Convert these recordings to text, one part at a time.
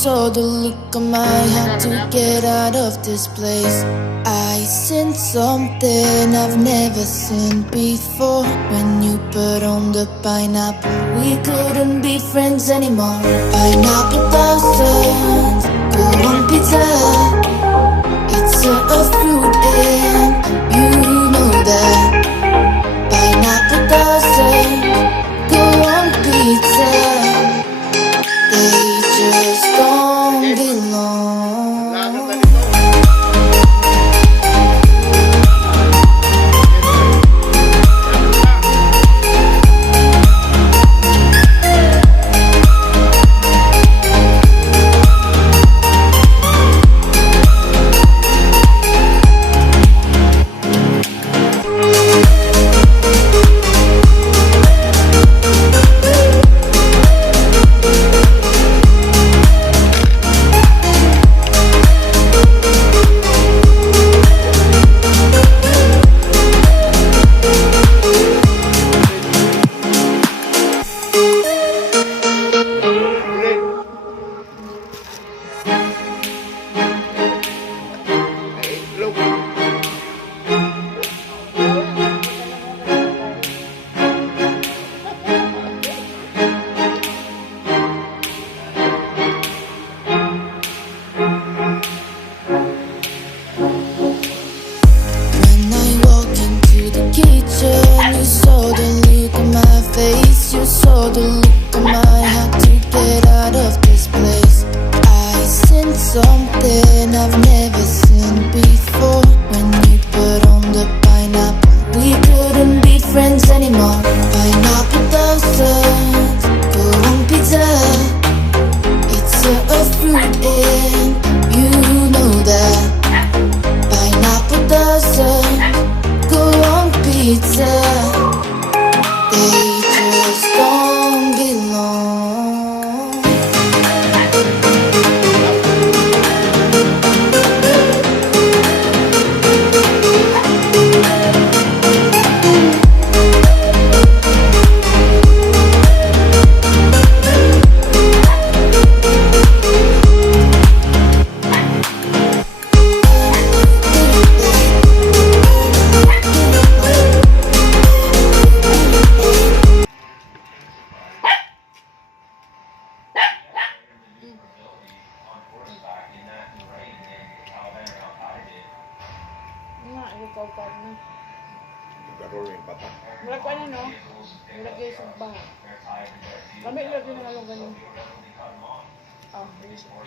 saw the look on my head to get out of this place. I seen something I've never seen before. When you put on the pineapple We couldn't be friends anymore. Pineapple bouncer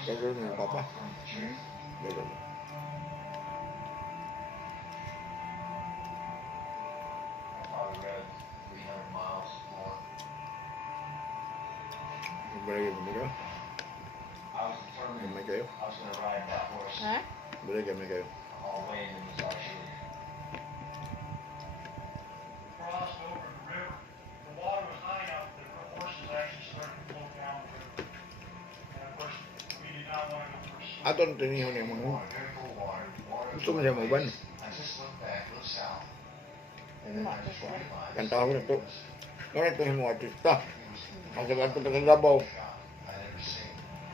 宝贝儿宝贝儿嗯。Aton tiniho niya mo. Gusto mo siya mo ba? Kanta ko na ito. Ngayon ito yung mga artista. Ang sagat ko taga Gabaw.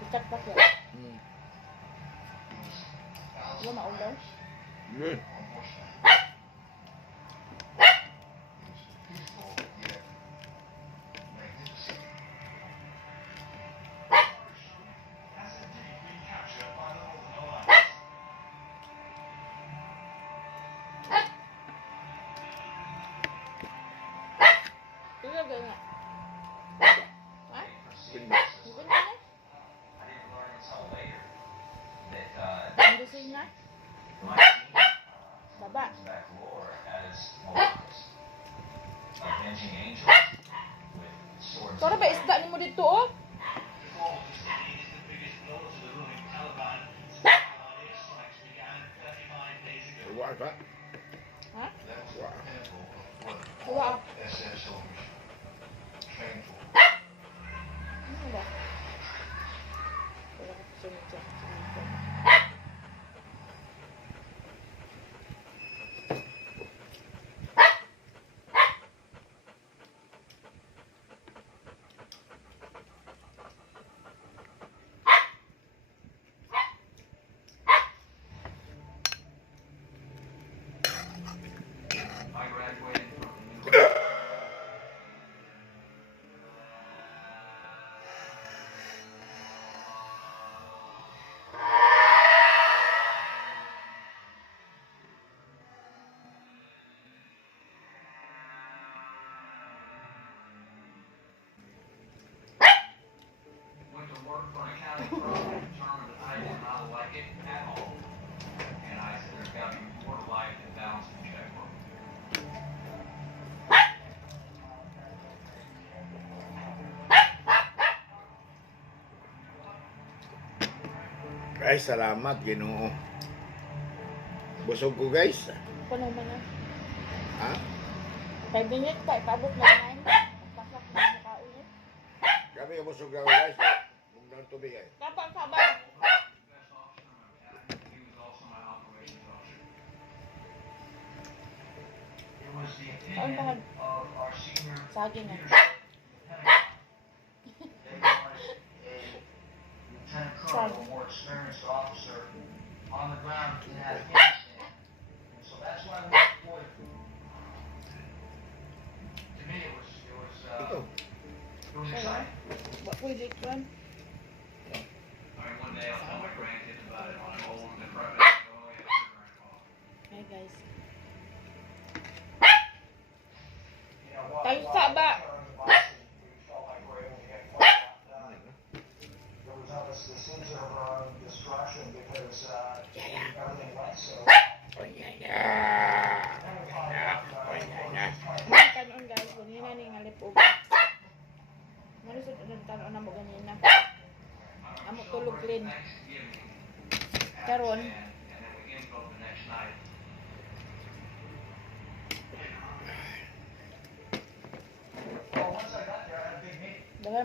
Ikat pa siya. Hmm. Wala maulaw? Yes. Korang baik sedap ni muda tu oh. Guys, salamat, ginoo. Busog ko guys. Puno man na. Ha? 5 minutes pa, ipabot na 9. Pasak na mukha ulit. Kami ka busog ako guys. Na tubig eh. Kapag saba. Best officer in my battalion. He was also my operations officer. It was the Saan senior Saging na. officer on the ground in Afghanistan. And so that's why we deployed. To me, it was, it was, uh, it was exciting. Ba pwede kwan? I Hi guys. Time to stop back.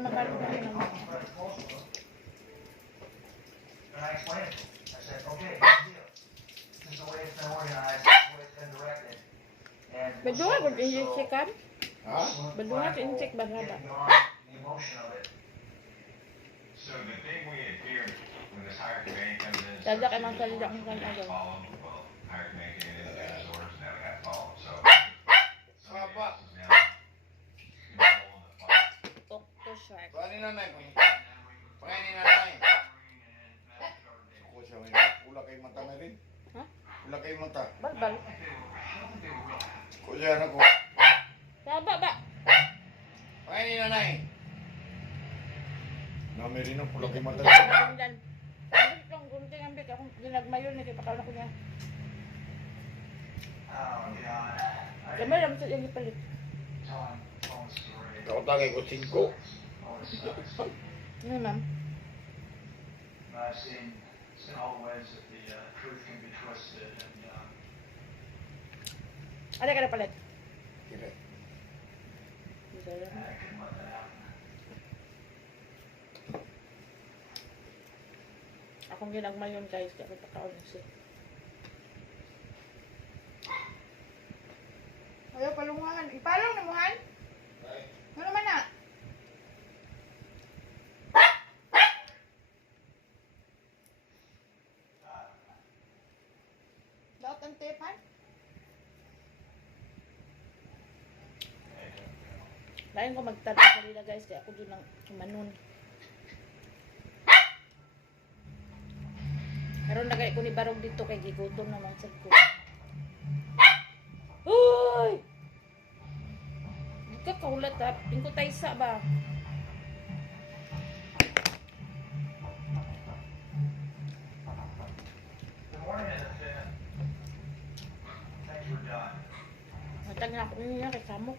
Makaroon na with them. And I said, okay, deal. This is the way it's been organized, this is the way it's been directed. And. Bedunga kung i-check ka? Ha? Bedunga sa insect ba Get rada? beyond the emotion of it. So the thing we had feared when this higher command comes in. Dada salida kung saan agaw. higher command Pakainin na namin. Pakainin na namin. Suko siya ngayon. Ula kay mata na rin. Ha? Ula kay mata. Balbal. Suko siya na ko. Baba, ba. Pakainin na namin. Nami rin ang pula kay mata. Balbal. Ang gunting ang bit. Akong ginagmayon. Nakipakala ko niya. Gamay lang sa yung ipalit. Kautangi ko 5. Hey, ma'am. But I've seen, seen all the ways that the uh, truth can be twisted and. Uh, Ada ka na palit. Hindi. Akong ginagma yun guys, kaya may pakaon siya. Ayaw palunguhan. Ipalong na muhan? Ano man na? Lain ko magtanong sa nila guys, kaya ako doon ang manon. Karon na ko ni Barog dito kay gigutom naman sa ko. Uy! Di ka kaulat ha. Tingko tayo sa ba? Matag na ako niya kay Samok.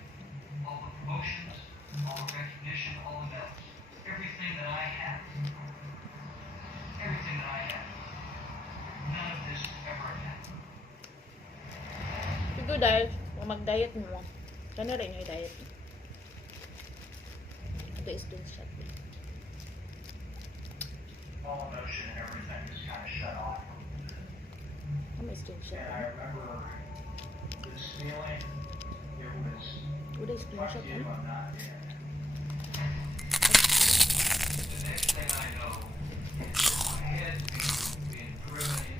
all the promotions, all the recognition, all the medals. Everything that I have. Everything that I have. None of this ever mag-diet mo, Kano rin yung diet mo. Ito is dun shot. All emotion and everything is kind of shut off. I'm. And I remember this feeling what is screenshot The next thing I know, being driven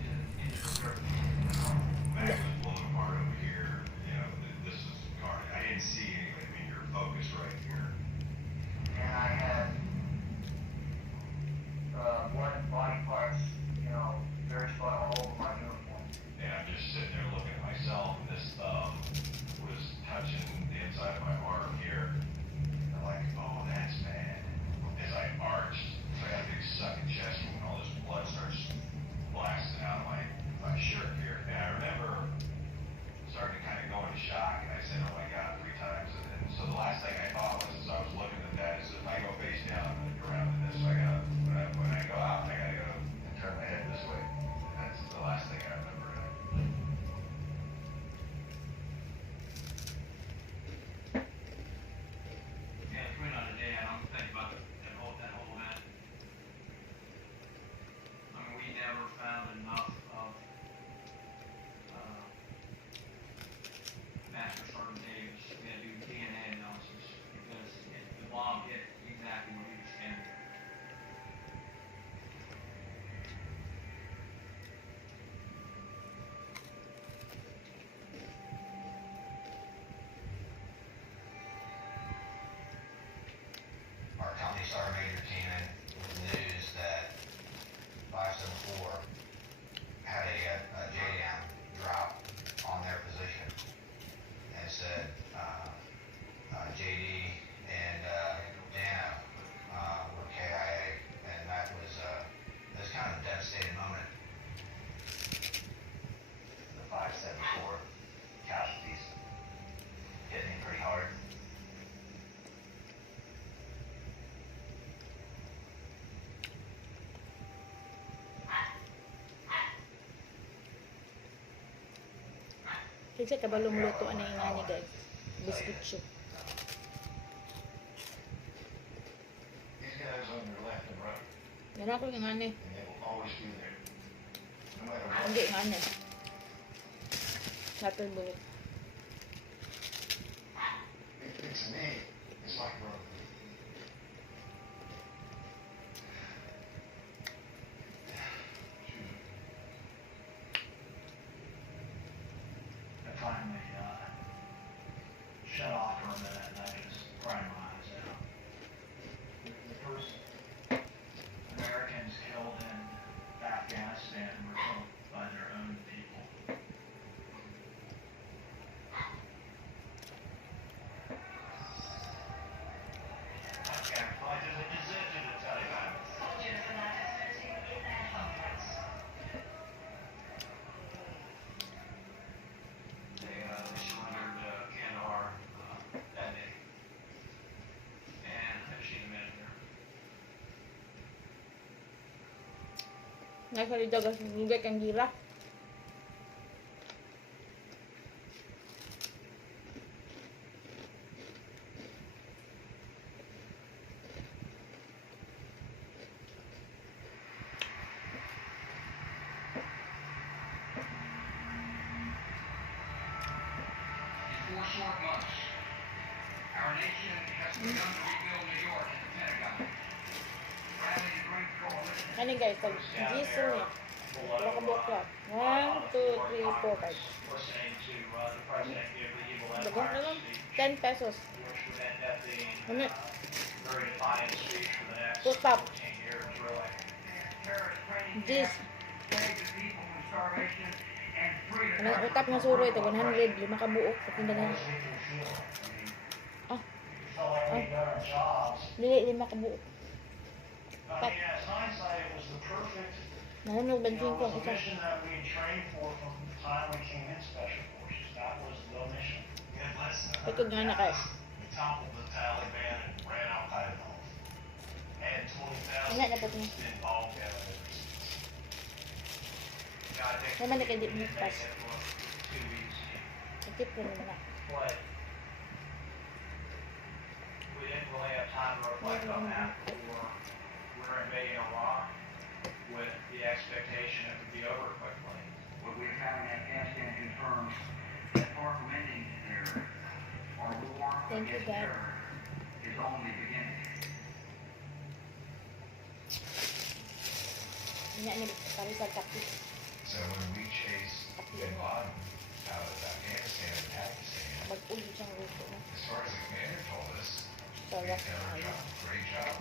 Kasi kabalong luto na yung nani guys. Biscuit siya. Yara ko yung nani. Hindi yung nani. Natin bullet. Nasa lidagas ng lugat ang gira. And free the Anong utap na suro ito? 100. Lima ka buok. I mean, Ah. jobs. Dili, lima ka buok. You bansin know, ko ang isa. mission that we had trained for from the time we came in Special Forces. That was the mission. Yeah, listen. Ito nga na kayo. We toppled the Taliban and ran out Idaho. And twenty thousand Wala na po ito. involved in it. I think Naman na kay di we mo did pas. make it for two weeks. Ikip ko naman na. But we didn't really have time to reflect on that. We were, we were invading Iraq with the expectation it would be over quickly. What we found in Afghanistan confirms Thank you, Dad. So when we chase bin Laden out of Afghanistan and Pakistan, as far as the commander told us, we've done a great job.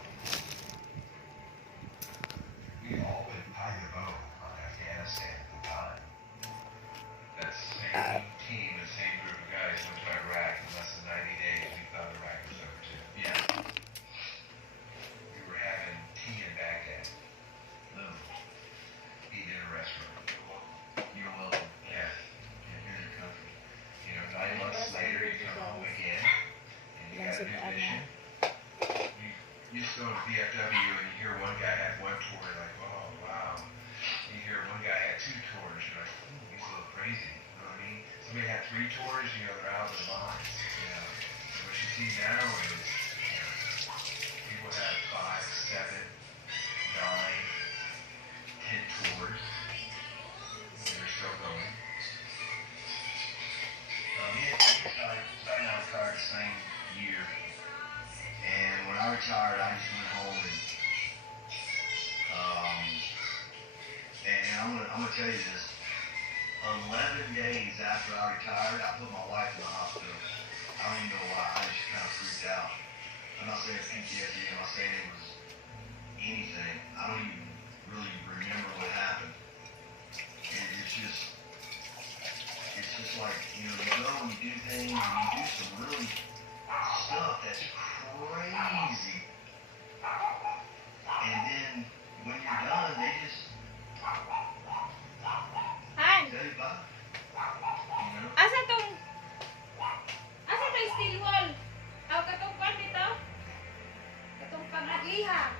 And new mission. You, you go to VFW and you hear one guy had one tour, you're like, oh, wow. You hear one guy had two tours, you're like, hmm, he's a little crazy. You know what I mean? Somebody had three tours, you know, they're out of their minds. You know? And what you see now is, you know, people have five, seven, nine, ten tours. And they're still going. Um, me and me started, started out retired, I just went home and, um, and, I'm gonna, I'm gonna tell you this. Eleven days after I retired, I put my wife in the hospital. I don't even know why. I just kind of freaked out. I'm not saying it's PTSD. I'm not saying it was anything. I don't even really remember what happened. And it's just, it's just like, you know, you go and you do things and you do some really stuff that's crazy. And then when you're done, they just Han, you bye. You know? asa tong asa tong steel wall? Aw katong kwan dito? Katong paglagiha.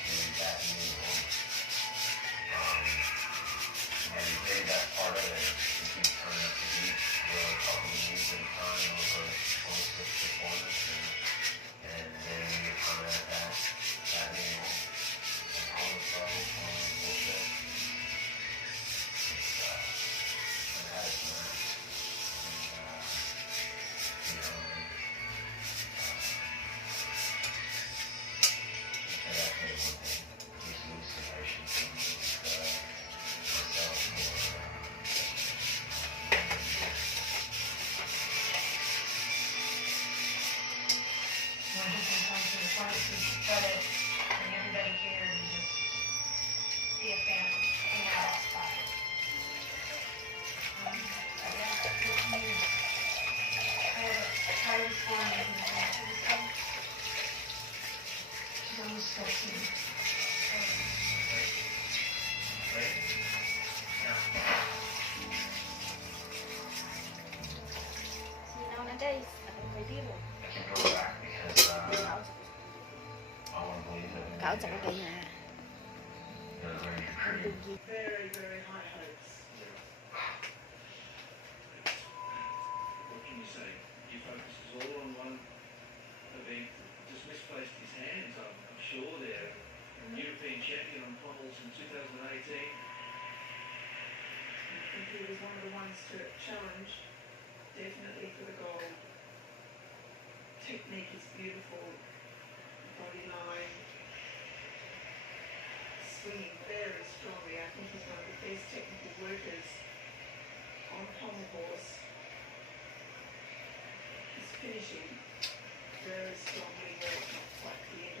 and he was one of the ones to challenge, definitely for the goal. Technique is beautiful, body line, swinging very strongly. I think he's one of the best technical workers on pommel horse. He's finishing very strongly, but not quite the end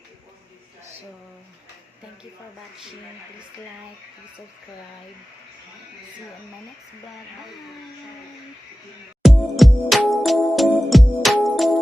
So, thank you for watching. Please like, please subscribe. See you in my next vlog. Bye!